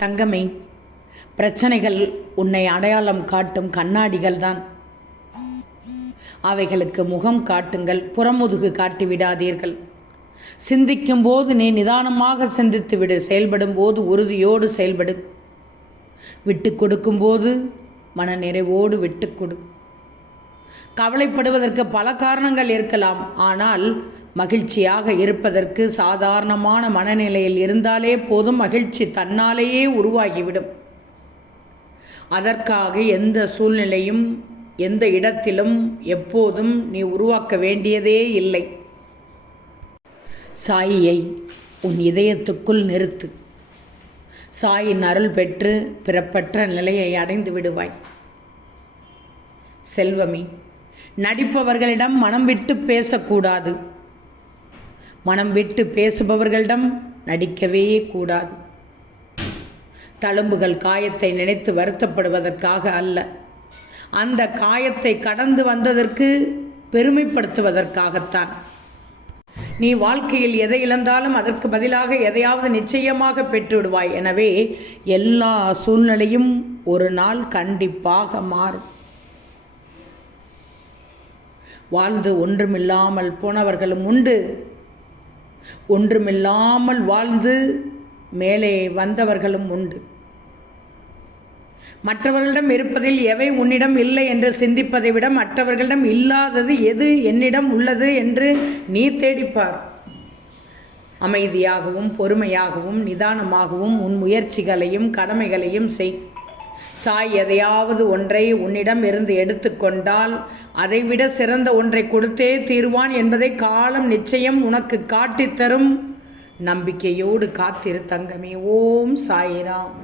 தங்கமே, பிரச்சனைகள் உன்னை அடையாளம் காட்டும் கண்ணாடிகள் தான். அவைகளுக்கு முகம் காட்டுங்கள், புறமுதுகு காட்டிவிடாதீர்கள். சிந்திக்கும் போது நீ நிதானமாக சிந்தித்து விடு. செயல்படும் போது உறுதியோடு செயல்படு. விட்டு கொடுக்கும்போது மன நிறைவோடு விட்டு கொடு. கவலைப்படுவதற்கு பல காரணங்கள் இருக்கலாம். ஆனால் மகிழ்ச்சியாக இருப்பதற்கு சாதாரணமான மனநிலையில் இருந்தாலே போதும். மகிழ்ச்சி தன்னாலேயே உருவாகிவிடும். அதற்காக எந்த சூழ்நிலையும் எந்த இடத்திலும் எப்போதும் நீ உருவாக்க வேண்டியதே இல்லை. சாயியை உன் இதயத்துக்குள் நிறுத்து. சாயின் அருள் பெற்று பிறப்பற்ற நிலையை அடைந்து விடுவாய். செல்வமே, நடிப்பவர்களிடம் மனம் விட்டு பேசக்கூடாது. மனம் விட்டு பேசுபவர்களிடம் நடிக்கவே கூடாது. தழும்புகள் காயத்தை நினைத்து வருத்தப்படுவதற்காக அல்ல, அந்த காயத்தை கடந்து வந்ததற்கு பெருமைப்படுத்துவதற்காகத்தான். நீ வாழ்க்கையில் எதை இழந்தாலும் அதற்கு பதிலாக எதையாவது நிச்சயமாக பெற்றுவிடுவாய். எனவே எல்லா சூழ்நிலையும் ஒரு நாள் கண்டிப்பாக மாறும். வாழ்ந்து ஒன்றுமில்லாமல் போனவர்களும் உண்டு. ஒன்றுமில்லாமல் வாழ்ந்து மேலே வந்தவர்களும் உண்டு. மற்றவர்களிடம் இருப்பதில் எவை உன்னிடம் இல்லை என்று சிந்திப்பதை விட மற்றவர்களிடம் இல்லாதது எது என்னிடம் உள்ளது என்று நீ தேடிப்பார். அமைதியாகவும் பொறுமையாகவும் நிதானமாகவும் உன் முயற்சிகளையும் கடமைகளையும் செய். சாய் எதையாவது ஒன்றை உன்னிடம் இருந்து எடுத்துக்கொண்டால் அதைவிட சிறந்த ஒன்றை கொடுத்தே தீருவான் என்பதை காலம் நிச்சயம் உனக்கு காட்டித்தரும். நம்பிக்கையோடு காத்திரு தங்கமே. ஓம் சாய்ராம்.